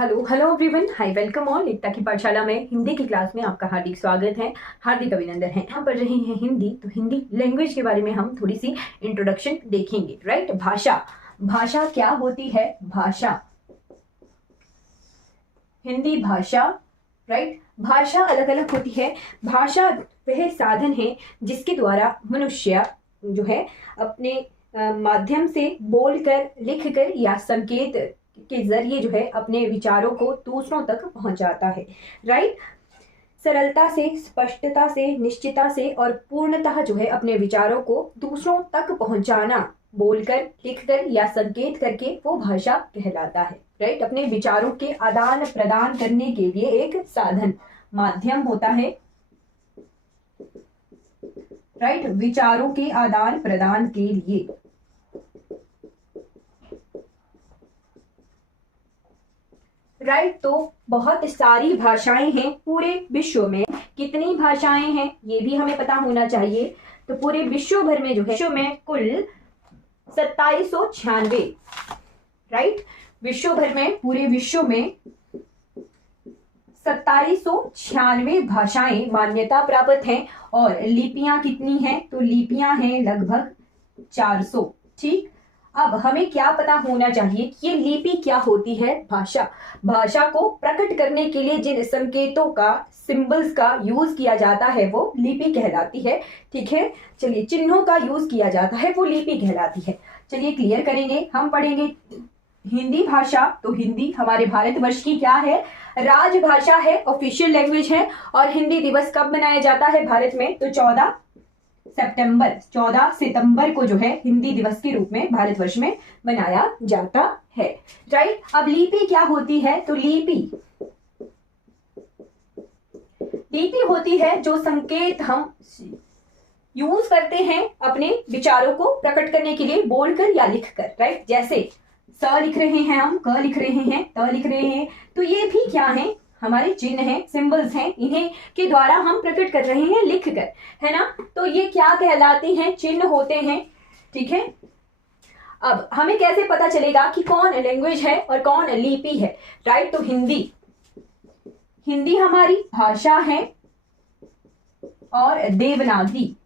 Hello hello everyone, hi welcome all. Ekta की पाठशाला में हिंदी की क्लास में आपका हार्दिक स्वागत है, हार्दिक अभिनंदन है। हम पढ़ रहे हैं हिंदी, तो हिंदी लैंग्वेज के बारे में हम थोड़ी सी इंट्रोडक्शन देखेंगे। राइट, भाषा। भाषा क्या होती है? भाषा, हिंदी भाषा। राइट, भाषा अलग अलग होती है। भाषा वह साधन है जिसके द्वारा मनुष्य जो है अपने माध्यम से बोलकर, लिखकर या संकेत के जरिए जो है अपने विचारों को दूसरों तक पहुंचाता है। राइट, सरलता से, स्पष्टता से, निश्चितता से और पूर्णतः जो है अपने विचारों को दूसरों तक पहुंचाना, बोलकर, लिखकर या संकेत करके, वो भाषा कहलाता है। राइट, अपने विचारों के आदान प्रदान करने के लिए एक साधन, माध्यम होता है। राइट, विचारों के आदान प्रदान के लिए। राइट, तो बहुत सारी भाषाएं हैं पूरे विश्व में। कितनी भाषाएं हैं ये भी हमें पता होना चाहिए। तो पूरे विश्व भर में जो है, विश्व में कुल 2796। राइट, विश्व भर में, पूरे विश्व में 2796 भाषाएं मान्यता प्राप्त हैं। और लिपियां कितनी हैं? तो लिपियां हैं लगभग 400। ठीक, अब हमें क्या पता होना चाहिए कि ये लिपि क्या होती है? भाषा। भाषा को प्रकट करने के लिए जिन संकेतों का, सिंबल्स का यूज किया जाता है वो लिपि कहलाती है। ठीक है, चलिए, चिन्हों का यूज किया जाता है वो लिपि कहलाती है। चलिए क्लियर करेंगे। हम पढ़ेंगे हिंदी भाषा। तो हिंदी हमारे भारतवर्ष की क्या है? राजभाषा है, ऑफिशियल लैंग्वेज है। और हिंदी दिवस कब मनाया जाता है भारत में? तो 14 सितंबर को जो है हिंदी दिवस के रूप में भारतवर्ष में मनाया जाता है। राइट, अब लिपि क्या होती है? तो लिपि होती है जो संकेत हम यूज करते हैं अपने विचारों को प्रकट करने के लिए, बोलकर या लिखकर। राइट, जैसे स लिख रहे हैं हम, क लिख रहे हैं, त लिख रहे हैं, तो ये भी क्या है? हमारे चिन्ह हैं, सिंबल्स हैं। इन्हें के द्वारा हम प्रकट कर रहे हैं लिखकर, है ना। तो ये क्या कहलाते हैं? चिन्ह होते हैं। ठीक है, अब हमें कैसे पता चलेगा कि कौन लैंग्वेज है और कौन लिपि है? राइट, तो हिंदी हमारी भाषा है और देवनागरी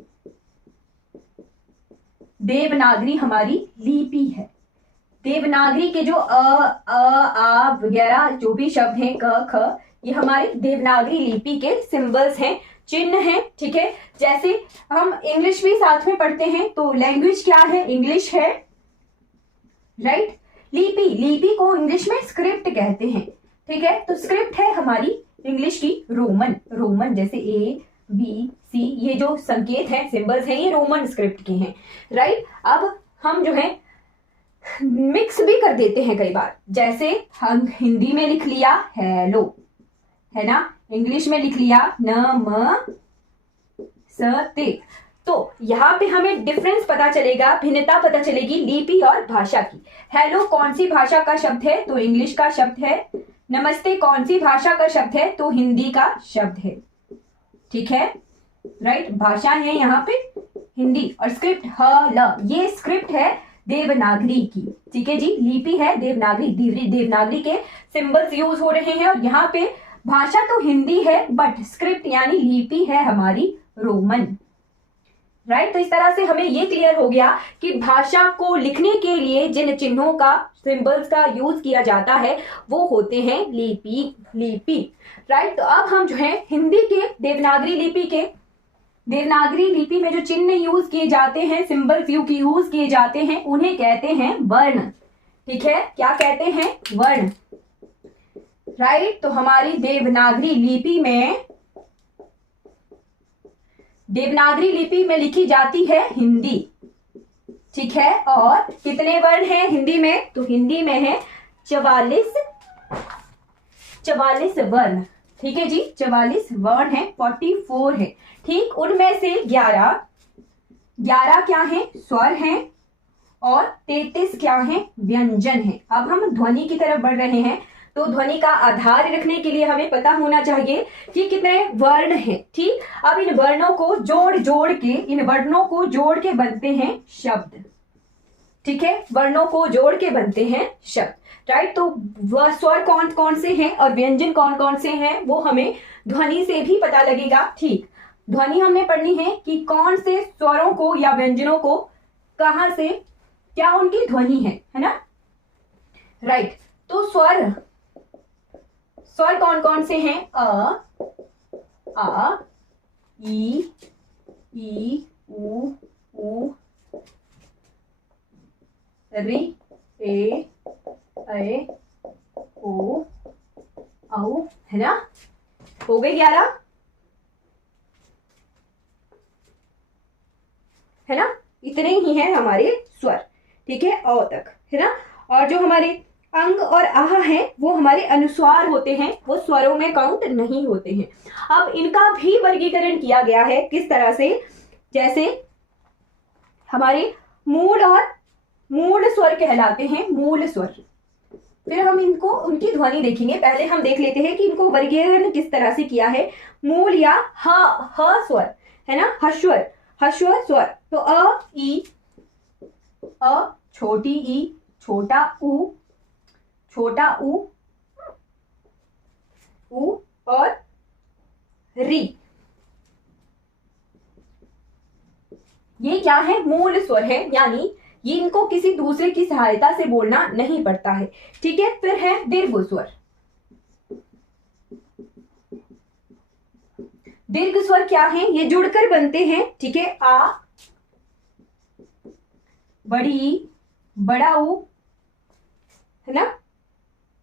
हमारी लिपि है। देवनागरी के जो आ वगैरह जो भी शब्द हैं, क ख, ये हमारे देवनागरी लिपि के सिंबल्स हैं, चिन्ह हैं। ठीक है, जैसे हम इंग्लिश भी साथ में पढ़ते हैं, तो लैंग्वेज क्या है? इंग्लिश है। राइट, लिपि को इंग्लिश में स्क्रिप्ट कहते हैं। ठीक है, तो स्क्रिप्ट है हमारी इंग्लिश की रोमन, जैसे A B C, ये जो संकेत है, सिंबल्स हैं, ये रोमन स्क्रिप्ट के हैं। राइट, अब हम जो है मिक्स भी कर देते हैं कई बार। जैसे हम हिंदी में लिख लिया हेलो, है ना, इंग्लिश में लिख लिया नमस्ते। तो यहाँ पे हमें डिफरेंस पता चलेगा, भिन्नता पता चलेगी लिपि और भाषा की। हेलो कौन सी भाषा का शब्द है? तो इंग्लिश का शब्द है। नमस्ते कौन सी भाषा का शब्द है? तो हिंदी का शब्द है। ठीक है, राइट, भाषा है यहाँ पे हिंदी। और स्क्रिप्ट ये स्क्रिप्ट है देवनागरी की। ठीक है जी, लिपि है देवनागरी के सिंबल्स यूज हो रहे हैं। और यहाँ पे भाषा तो हिंदी है, बट स्क्रिप्ट यानी लिपि है हमारी रोमन। राइट, तो इस तरह से हमें ये क्लियर हो गया कि भाषा को लिखने के लिए जिन चिन्हों का, सिंबल्स का यूज किया जाता है वो होते हैं लिपि। राइट, तो अब हम जो है हिंदी के देवनागरी लिपि में जो चिन्ह यूज किए जाते हैं, सिंबल्स यूज किए जाते हैं, उन्हें कहते हैं वर्ण। ठीक है, क्या कहते हैं? वर्ण। राइट, तो हमारी देवनागरी लिपि में लिखी जाती है हिंदी। ठीक है, और कितने वर्ण हैं हिंदी में? तो हिंदी में है 44 वर्ण। ठीक है जी, 44 वर्ण है, 44 है। ठीक, उनमें से 11 क्या है? स्वर हैं। और 33 क्या है? व्यंजन है। अब हम ध्वनि की तरफ बढ़ रहे हैं, तो ध्वनि का आधार रखने के लिए हमें पता होना चाहिए कि कितने वर्ण हैं। ठीक, अब इन वर्णों को जोड़ के बनते हैं शब्द। ठीक है, वर्णों को जोड़ के बनते हैं शब्द, राइट। तो वह स्वर कौन कौन से हैं और व्यंजन कौन कौन से हैं वो हमें ध्वनि से भी पता लगेगा। ठीक, ध्वनि हमने पढ़नी है कि कौन से स्वरों को या व्यंजनों को कहां से क्या उनकी ध्वनि है ना, राइट। तो स्वर स्वर कौन कौन से हैं? आ, ई, उ, रि, ए, ऐ, ओ, औ, है ना। हो गए 11, है ना। इतने ही हैं हमारे स्वर, ठीक है, अ तक, है ना। और जो हमारे अंग और आह हैं वो हमारे अनुस्वार होते हैं, वो स्वरों में काउंट नहीं होते हैं। अब इनका भी वर्गीकरण किया गया है किस तरह से, जैसे हमारे मूल और मूल स्वर कहलाते हैं, मूल स्वर। फिर हम इनको उनकी ध्वनि देखेंगे। पहले हम देख लेते हैं कि इनको वर्गीकरण किस तरह से किया है। मूल या ह स्वर, है ना, हस्वर, हस्व स्वर। तो अ, ई, अ, छोटी ई, छोटा उ, छोटा उ और री, ये क्या है? मूल स्वर है, यानी ये इनको किसी दूसरे की सहायता से बोलना नहीं पड़ता है, ठीक है। फिर है दीर्घ स्वर। दीर्घ स्वर क्या है? ये जुड़कर बनते हैं, ठीक है। आ, बड़ी, बड़ा ऊ, है ना,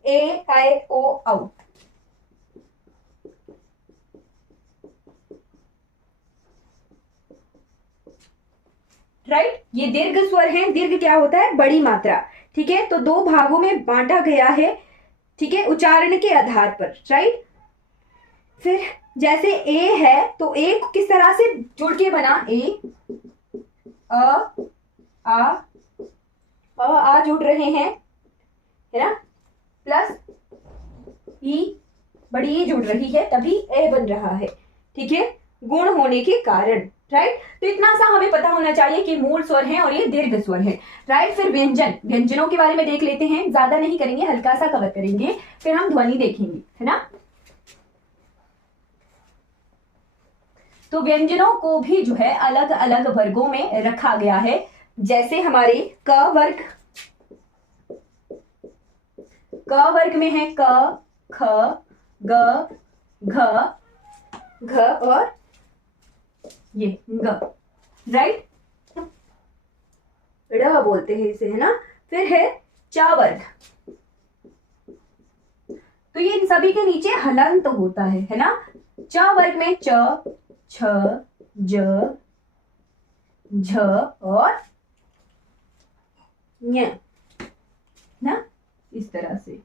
ए, ऐ, ओ, औ। राइट, ये दीर्घ स्वर है। दीर्घ क्या होता है? बड़ी मात्रा, ठीक है। तो दो भागों में बांटा गया है, ठीक है, उच्चारण के आधार पर, राइट। फिर जैसे ए है तो ए को किस तरह से जुड़ के बना? ए, आ जुड़ रहे हैं, है ना, प्लस ई, बड़ी ई जुड़ रही है, तभी ए बन रहा है, ठीक है, गुण होने के कारण, राइट। तो इतना सा हमें पता होना चाहिए कि मूल स्वर हैं और ये दीर्घ स्वर है, राइट। फिर व्यंजन, व्यंजनों के बारे में देख लेते हैं, ज्यादा नहीं करेंगे, हल्का सा कवर करेंगे, फिर हम ध्वनि देखेंगे, है ना। तो व्यंजनों को भी जो है अलग अलग वर्गों में रखा गया है। जैसे हमारे क वर्ग, क वर्ग में है क, ख, ग, घ, घ और ये ग, राइट, ड़ बोलते हैं इसे, है ना। फिर है च वर्ग, तो ये इन सभी के नीचे हलंत होता है ना। च वर्ग में च, छ, ज, झ और ञ, ना, इस तरह से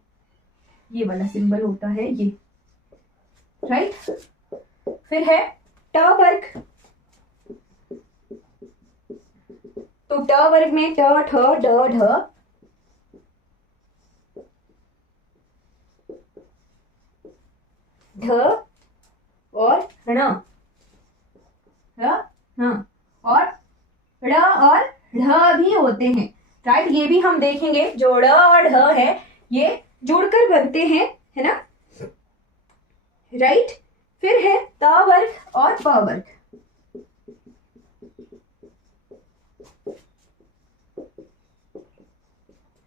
ये वाला सिंबल होता है ये, राइट। फिर है ट वर्ग, तो ट वर्ग में ट, ठ, ड, ढ, ढ और ण, और ड़ और ढ भी होते हैं, राइट। ये भी हम देखेंगे, जो ड़ और ढ है ये जुड़कर बनते हैं, है ना, राइट। फिर है त वर्ग और प वर्ग,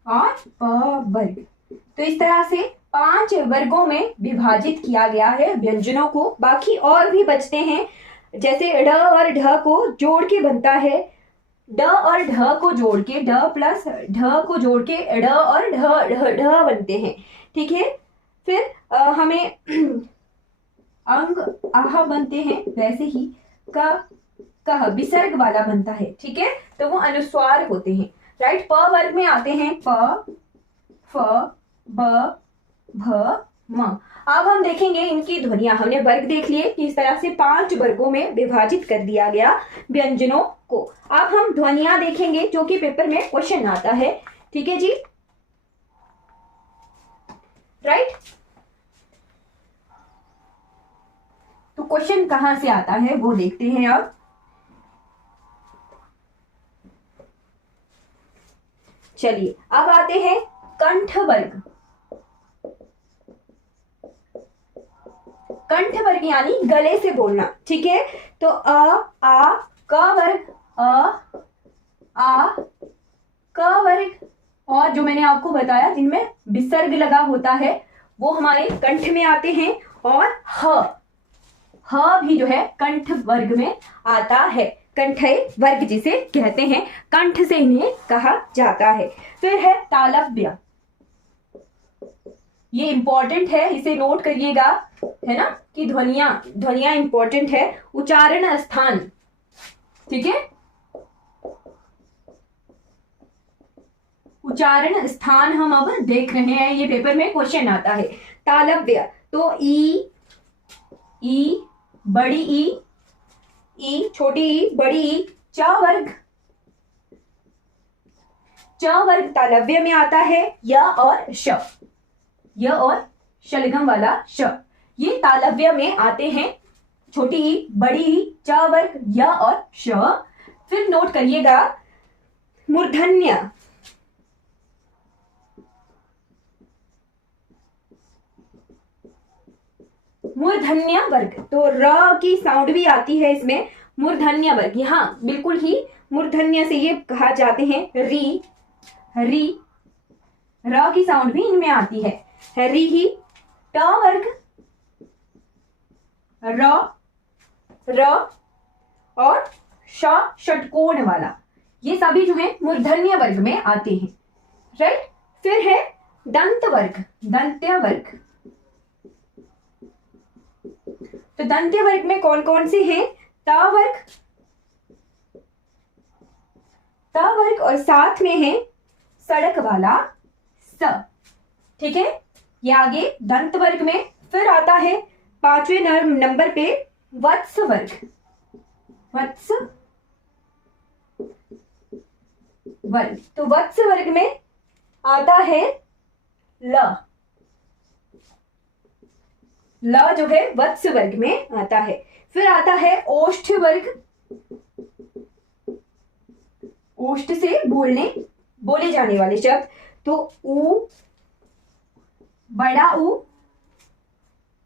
और प वर्ग। तो इस तरह से 5 वर्गों में विभाजित किया गया है व्यंजनों को। बाकी और भी बचते हैं, जैसे ड और ढ को जोड़ के बनता है, ड और ढ को जोड़ के, ड प्लस ढ को जोड़ के ड और ढ ढ ढ बनते हैं, ठीक है। फिर हमें अंग आह बनते हैं, वैसे ही क, कह विसर्ग वाला बनता है, ठीक है, तो वो अनुस्वार होते हैं, राइट। प वर्ग में आते हैं प, फ, ब, भ, म। अब हम देखेंगे इनकी ध्वनियां। हमने वर्ग देख लिए कि इस तरह से 5 वर्गों में विभाजित कर दिया गया व्यंजनों को। अब हम ध्वनियां देखेंगे जो कि पेपर में क्वेश्चन आता है, ठीक है जी, राइट। तो क्वेश्चन कहां से आता है वो देखते हैं अब। चलिए अब आते हैं कंठ वर्ग। कंठ वर्ग यानी गले से बोलना, ठीक है। तो आ क वर्ग, आ क वर्ग, और जो मैंने आपको बताया जिनमें विसर्ग लगा होता है वो हमारे कंठ में आते हैं। और ह भी जो है कंठ वर्ग में आता है। कंठय वर्ग जिसे कहते हैं, कंठ से इन्हें कहा जाता है। फिर है तालव्य, ये इंपॉर्टेंट है, इसे नोट करिएगा, है ना, कि ध्वनियां इंपॉर्टेंट है। उच्चारण स्थान, ठीक है, उच्चारण स्थान हम अब देख रहे हैं, ये पेपर में क्वेश्चन आता है। तालव्य, तो ई बड़ी ई छोटी ई बड़ी ई, च वर्ग तालव्य में आता है। य और शलगम वाला श, ये तालव्य में आते हैं। छोटी ई बड़ी ई, च वर्ग, य और श। फिर नोट करिएगा मूर्धन्य, मूर्धन्य वर्ग, तो र की साउंड भी आती है इसमें। मूर्धन्य वर्ग, यहाँ बिल्कुल ही मूर्धन्य से ये कहा जाते हैं। री र की साउंड भी इनमें आती है। री ही। ट वर्ग, र और षटकोण वाला, ये सभी जो है मूर्धन्य वर्ग में आते हैं, राइट। फिर है दंत वर्ग, दंत्य वर्ग। तो दंत्य वर्ग में कौन कौन से हैं? त वर्ग और साथ में है सड़क वाला स, ठीक है, ये आगे दंत वर्ग में। फिर आता है 5वें नंबर पे वत्स वर्ग, तो वत्स वर्ग में आता है ल जो है वत्स वर्ग में आता है। फिर आता है ओष्ठ वर्ग, ओष्ठ से बोले जाने वाले शब्द, तो ऊ, बड़ा ऊ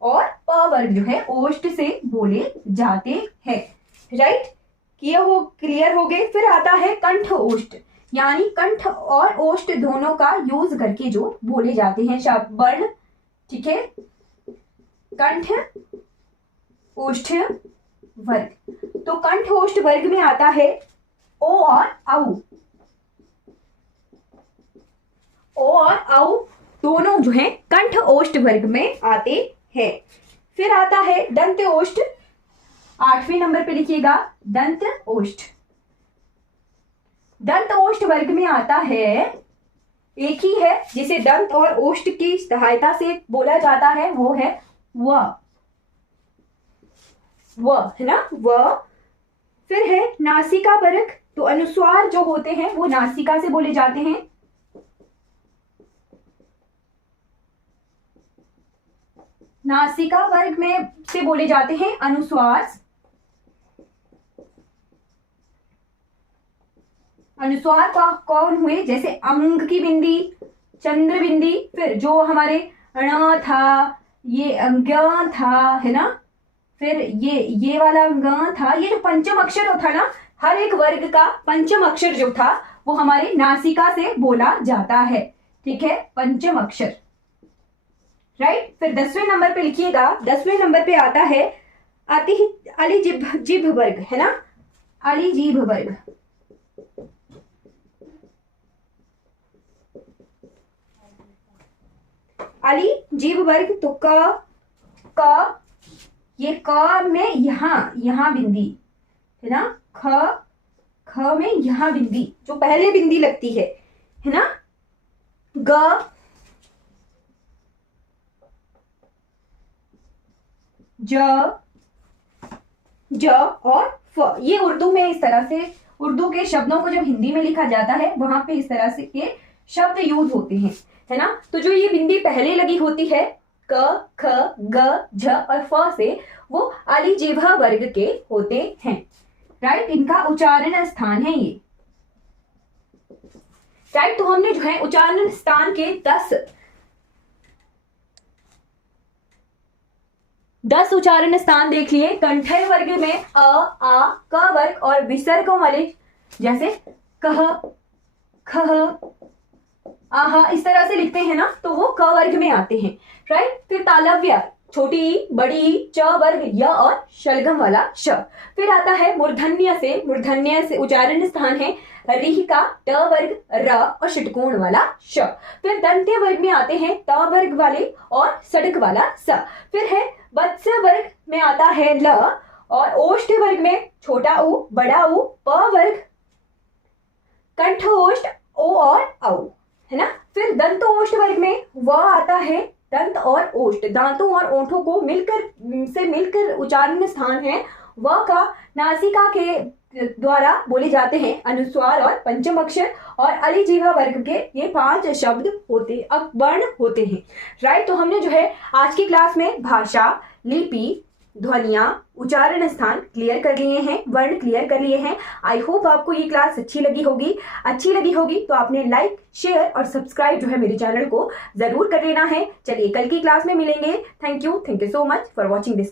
और प वर्ग जो है ओष्ठ से बोले जाते हैं, राइट। क्लियर हो गए। फिर आता है कंठ ओष्ठ, यानी कंठ और ओष्ठ दोनों का यूज करके जो बोले जाते हैं शब्द वर्ण, ठीक है। कंठ ओष्ठ वर्ग, तो कंठ ओष्ठ वर्ग में आता है ओ और औ दोनों जो है कंठ ओष्ठ वर्ग में आते हैं। फिर आता है दंत ओष्ठ, 8वें नंबर पे लिखिएगा दंत ओष्ठ। दंत ओष्ठ वर्ग में आता है, एक ही है जिसे दंत और ओष्ठ की सहायता से बोला जाता है, वो है व, है ना, व। फिर है नासिका वर्ग, तो अनुस्वार जो होते हैं वो नासिका से बोले जाते हैं। नासिका वर्ग में से बोले जाते हैं अनुस्वार। अनुस्वार का कौन हुए, जैसे अंग की बिंदी, चंद्र बिंदी। फिर जो हमारे ण था, ये ग था, है ना, फिर ये वाला ग था, ये जो पंचम अक्षर था ना, हर एक वर्ग का पंचम अक्षर जो था वो हमारे नासिका से बोला जाता है, ठीक है, पंचम अक्षर, राइट। फिर 10वें नंबर पे लिखिएगा, 10वें नंबर पे आता है अली जिभ वर्ग, है ना, अली जीभ वर्ग। अली जीभ वर्ग, तो क ये क में यहाँ बिंदी, है ना, ख में यहाँ बिंदी जो पहले बिंदी लगती है ना, ग, ज और फ। ये उर्दू में इस तरह से, उर्दू के शब्दों को जब हिंदी में लिखा जाता है वहां पे इस तरह से ये शब्द यूज होते हैं, है ना। तो जो ये बिंदी पहले लगी होती है क, ख, ग, झ और फ से, वो अलिजिह्वा वर्ग के होते हैं, राइट। इनका उच्चारण स्थान है ये। राइट। तो हमने जो है उच्चारण स्थान के 10 उच्चारण स्थान देख लिए। कंठय वर्ग में अ, आ, क वर्ग और विसर्गों वाले जैसे कह, खह, आहा इस तरह से लिखते हैं ना, तो वो क वर्ग में आते हैं। राइट। फिर तालव्य, छोटी ई, बड़ी ई, च वर्ग, य और शलगम वाला श। फिर आता है मूर्धन्य से उच्चारण स्थान है रिह का ट वर्ग, र और षटकोण वाला श। फिर दंत्य वर्ग में आते हैं त वर्ग वाले और सड़क वाला स। फिर है वत्स वर्ग में आता है ल, और ओष्ठ वर्ग में छोटा ऊ, बड़ा ऊ, प वर्ग, कंठ ओष्ठ, ओ और औ, है ना। फिर दंत ओष्ठ वर्ग में व आता है, दंत और ओष्ठ दांतों और ओंठों को मिलकर उच्चारण स्थान है। व का नासिका के द्वारा बोले जाते हैं अनुस्वार और पंचम अक्षर, और अलिजीवा वर्ग के ये 5 शब्द वर्ण होते हैं। राइट। तो हमने जो है आज की क्लास में भाषा, लिपि, ध्वनियां, उच्चारण स्थान क्लियर कर लिए हैं, वर्ण क्लियर कर लिए हैं। आई होप आपको ये क्लास अच्छी लगी होगी तो आपने लाइक, शेयर और सब्सक्राइब जो है मेरे चैनल को जरूर कर लेना है। चलिए कल की क्लास में मिलेंगे। Thank you so much for watching this.